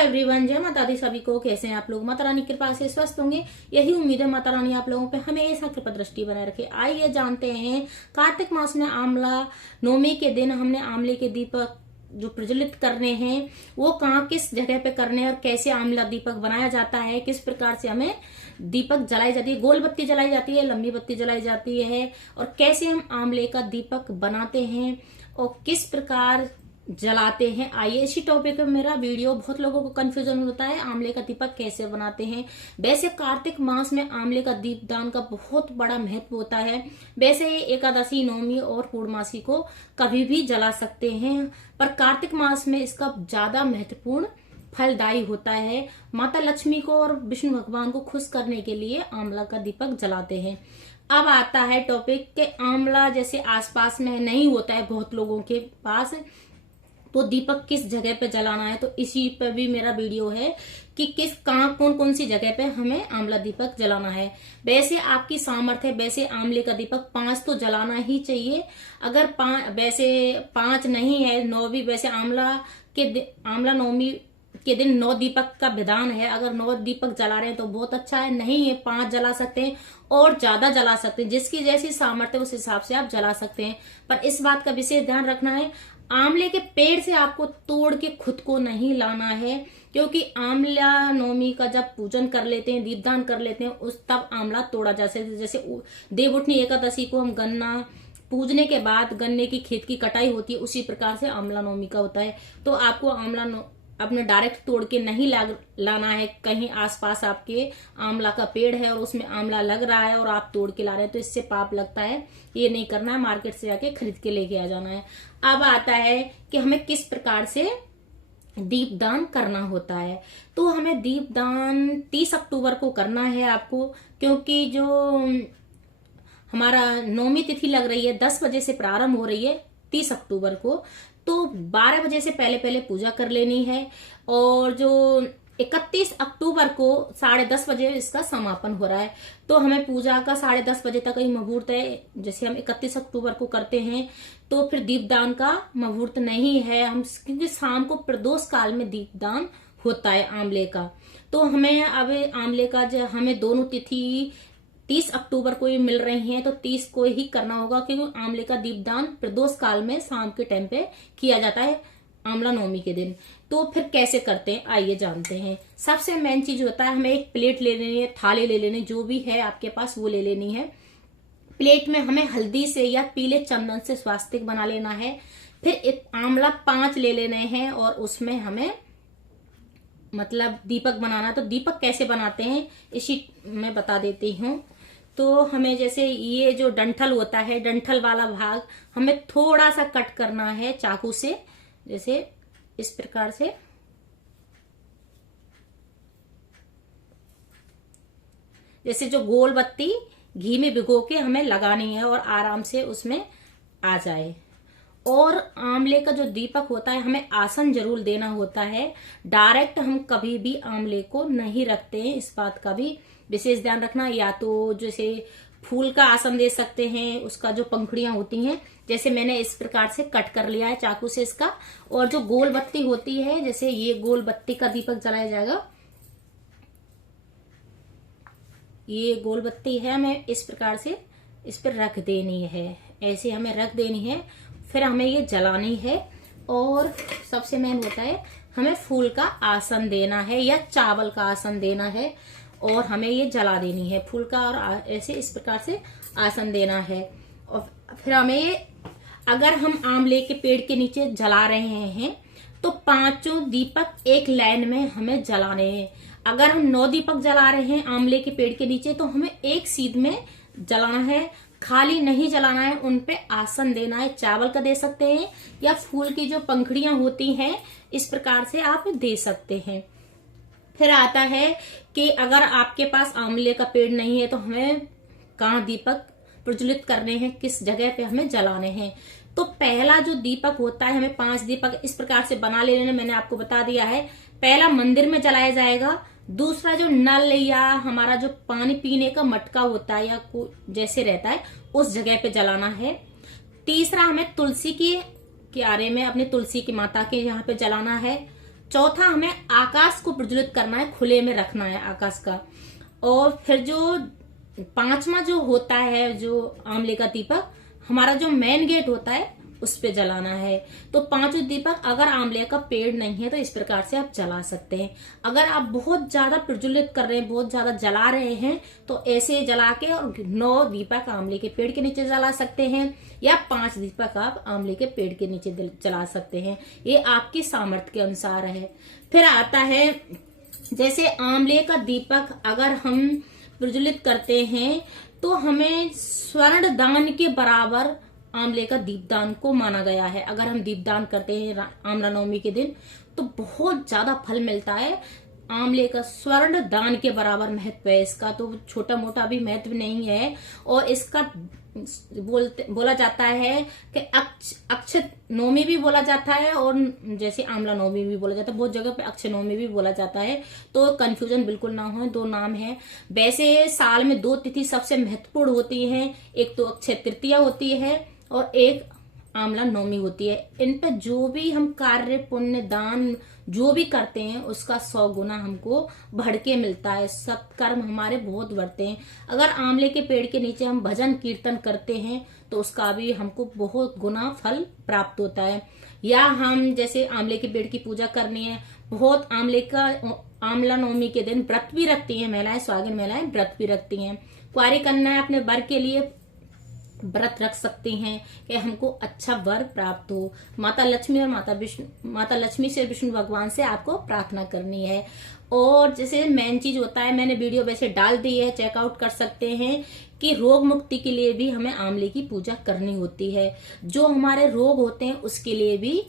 Everyone, जय माता दी सभी को। कैसे हैं आप लोग? माता रानी की कृपा से स्वस्थ होंगे, यही उम्मीद है। माता रानी आप लोगों पे हमेशा कृपा दृष्टि बनाए रखे। आइए जानते हैं, कार्तिक मास में आंवला नवमी के दिन हमने आंवले के दीपक जो प्रज्वलित करने हैं वो कहाँ किस जगह पे करने हैं और कैसे आंवला दीपक बनाया जाता है, किस प्रकार से हमें दीपक जलाई जाती है, गोल बत्ती जलाई जाती है, लंबी बत्ती जलाई जाती है, और कैसे हम आंवले का दीपक बनाते हैं और किस प्रकार जलाते हैं। आइए इसी टॉपिक पे मेरा वीडियो। बहुत लोगों को कंफ्यूजन होता है आंवले का दीपक कैसे बनाते हैं। वैसे कार्तिक मास में आंवले का दीपदान का बहुत बड़ा महत्व होता है। वैसे ये एकादशी, नवमी और पूर्णमासी को कभी भी जला सकते हैं, पर कार्तिक मास में इसका ज्यादा महत्वपूर्ण फलदायी होता है। माता लक्ष्मी को और विष्णु भगवान को खुश करने के लिए आंवला का दीपक जलाते हैं। अब आता है टॉपिक के आंवला जैसे आसपास में नहीं होता है बहुत लोगों के पास, तो दीपक किस जगह पे जलाना है। तो इसी पे भी मेरा वीडियो है कि कहाँ कौन कौन सी जगह पे हमें आंवला दीपक जलाना है। वैसे आपकी सामर्थ्य है, वैसे आंवले का दीपक 5 तो जलाना ही चाहिए। अगर वैसे 5 नहीं है, 9 भी, वैसे आंवला नवमी के दिन 9 दीपक का विधान है। अगर 9 दीपक जला रहे हैं तो बहुत अच्छा है, नहीं है 5 जला सकते हैं और ज्यादा जला सकते हैं। जिसकी जैसी सामर्थ्य उस हिसाब से आप जला सकते हैं, पर इस बात का विशेष ध्यान रखना है, आंवले के पेड़ से आपको तोड़ के खुद को नहीं लाना है, क्योंकि आंवला नवमी का जब पूजन कर लेते हैं, दीपदान कर लेते हैं, उस तब आंवला तोड़ा जा सकता है। जैसे देवउठनी एकादशी को हम गन्ना पूजने के बाद गन्ने की खेत की कटाई होती है, उसी प्रकार से आंवला नवमी का होता है। तो आपको आंवला अपने डायरेक्ट तोड़ के नहीं लाना है। कहीं आसपास आपके आंवला का पेड़ है और उसमें आंवला लग रहा है और आप तोड़ के ला रहे हैं, तो इससे पाप लगता है। ये नहीं करना है, मार्केट से जाके खरीद के लेके आ जाना है। अब आता है कि हमें किस प्रकार से दीपदान करना होता है। तो हमें दीपदान 30 अक्टूबर को करना है आपको, क्योंकि जो हमारा नवमी तिथि लग रही है 10 बजे से प्रारंभ हो रही है 30 अक्टूबर को, तो 12 बजे से पहले पहले पूजा कर लेनी है। और जो 31 अक्टूबर को 10:30 बजे इसका समापन हो रहा है, तो हमें पूजा का 10:30 बजे तक ही मुहूर्त है। जैसे हम 31 अक्टूबर को करते हैं तो फिर दीपदान का मुहूर्त नहीं है, हम क्योंकि शाम को प्रदोष काल में दीपदान होता है आंवले का। तो हमें अब आंवले का जो हमें दोनों तिथि 30 अक्टूबर को ही मिल रही हैं, तो 30 को ही करना होगा, क्योंकि आंवले का दीपदान प्रदोष काल में शाम के टाइम पे किया जाता है आंवला नवमी के दिन। तो फिर कैसे करते हैं आइए जानते हैं। सबसे मेन चीज होता है, हमें एक प्लेट ले लेनी है, थाली ले लेनी, जो भी है आपके पास वो ले लेनी है। प्लेट में हमें हल्दी से या पीले चंदन से स्वास्तिक बना लेना है। फिर एक आंवला 5 ले लेने हैं और उसमें हमें मतलब दीपक बनाना। तो दीपक कैसे बनाते हैं इसी मैं बता देती हूँ। तो हमें जैसे ये जो डंठल होता है, डंठल वाला भाग हमें थोड़ा सा कट करना है चाकू से, जैसे इस प्रकार से। जैसे जो गोल बत्ती घी में भिगो के हमें लगानी है और आराम से उसमें आ जाए। और आंवले का जो दीपक होता है हमें आसन जरूर देना होता है, डायरेक्ट हम कभी भी आंवले को नहीं रखते हैं, इस बात का भी विशेष ध्यान रखना। या तो जैसे फूल का आसन दे सकते हैं, उसका जो पंखुड़ियां होती हैं, जैसे मैंने इस प्रकार से कट कर लिया है चाकू से इसका। और जो गोल बत्ती होती है, जैसे ये गोल बत्ती का दीपक जलाया जाएगा, ये गोल बत्ती है, हमें इस प्रकार से इस पर रख देनी है, ऐसे हमें रख देनी है। फिर हमें ये जलानी है। और सबसे मेन होता है, हमें फूल का आसन देना है या चावल का आसन देना है और हमें ये जला देनी है फूल का, और ऐसे इस प्रकार से आसन देना है। और फिर हमें ये, अगर हम आंवले के पेड़ के नीचे जला रहे हैं तो 5 दीपक एक लाइन में हमें जलाने हैं। अगर हम 9 दीपक जला रहे हैं आंवले के पेड़ के नीचे तो हमें एक सीध में जलाना है, खाली नहीं जलाना है, उनपे आसन देना है। चावल का दे सकते हैं या फूल की जो पंखुड़ियां होती हैं इस प्रकार से आप दे सकते हैं। फिर आता है कि अगर आपके पास आंवले का पेड़ नहीं है तो हमें कहाँ दीपक प्रज्वलित करने हैं, किस जगह पे हमें जलाने हैं। तो पहला जो दीपक होता है, हमें 5 दीपक इस प्रकार से बना लेने, मैंने आपको बता दिया है। पहला मंदिर में जलाया जाएगा, दूसरा जो नल या हमारा जो पानी पीने का मटका होता है या जैसे रहता है उस जगह पे जलाना है। तीसरा हमें तुलसी की क्यारे में अपनी तुलसी की माता के यहाँ पे जलाना है। चौथा, हमें आकाश को प्रज्वलित करना है, खुले में रखना है आकाश का। और फिर जो पांचवा जो होता है, जो आंवले का दीपक, हमारा जो मेन गेट होता है उस पे जलाना है। तो पांचों दीपक अगर आंवले का पेड़ नहीं है तो इस प्रकार से आप जला सकते हैं। अगर आप बहुत ज्यादा प्रज्वलित कर रहे हैं, बहुत ज्यादा जला रहे हैं, तो ऐसे जला के और 9 दीपक आंवले के पेड़ के नीचे जला सकते हैं, या 5 दीपक आप आंवले के पेड़ के नीचे जला सकते हैं। ये आपकी सामर्थ्य के अनुसार है। फिर आता है, जैसे आंवले का दीपक अगर हम प्रज्वलित करते हैं तो हमें स्वर्ण दान के बराबर आंवले का दीपदान को माना गया है। अगर हम दीपदान करते हैं आंवला नवमी के दिन तो बहुत ज्यादा फल मिलता है। आंवले का स्वर्ण दान के बराबर महत्व है इसका, तो छोटा मोटा भी महत्व नहीं है। और इसका बोला जाता है कि अक्षय नवमी भी बोला जाता है, और जैसे आंवला नवमी भी बोला जाता है, बहुत जगह पे अक्षय नवमी भी बोला जाता है, तो कंफ्यूजन बिल्कुल ना हो, 2 नाम है। वैसे साल में 2 तिथि सबसे महत्वपूर्ण होती हैं, एक तो अक्षय तृतीया होती है और एक आंवला नवमी होती है। इन पे जो भी हम कार्य, पुण्य, दान जो भी करते हैं उसका 100 गुना हमको बढ़ के मिलता है। सत्कर्म हमारे बहुत बढ़ते हैं। अगर आंवले के पेड़ के नीचे हम भजन कीर्तन करते हैं तो उसका भी हमको बहुत गुना फल प्राप्त होता है। या हम जैसे आंवले के पेड़ की पूजा करनी है, बहुत आंवला नवमी के दिन व्रत भी रखती हैं महिलाएं, सुहागिन महिलाएं व्रत भी रखती हैं। कुंवारी कन्याएं अपने वर के लिए व्रत रख सकती हैं कि हमको अच्छा वर प्राप्त हो। माता लक्ष्मी और माता लक्ष्मी से विष्णु भगवान से आपको प्रार्थना करनी है। और जैसे मेन चीज होता है, मैंने वीडियो वैसे डाल दी है, चेकआउट कर सकते हैं, कि रोग मुक्ति के लिए भी हमें आंवले की पूजा करनी होती है। जो हमारे रोग होते हैं उसके लिए भी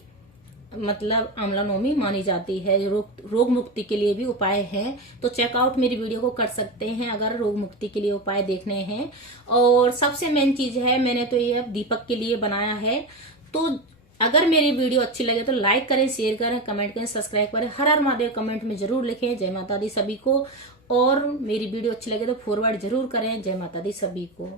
मतलब आंवला नवमी मानी जाती है। रोग मुक्ति के लिए भी उपाय हैं, तो चेकआउट मेरी वीडियो को कर सकते हैं अगर रोग मुक्ति के लिए उपाय देखने हैं। और सबसे मेन चीज है, मैंने तो ये दीपक के लिए बनाया है। तो अगर मेरी वीडियो अच्छी लगे तो लाइक करें, शेयर करें, कमेंट करें, सब्सक्राइब करें। हर हर महादेव कमेंट में जरूर लिखें। जय माता दी सभी को। और मेरी वीडियो अच्छी लगे तो फॉरवर्ड जरूर करें। जय माता दी सभी को।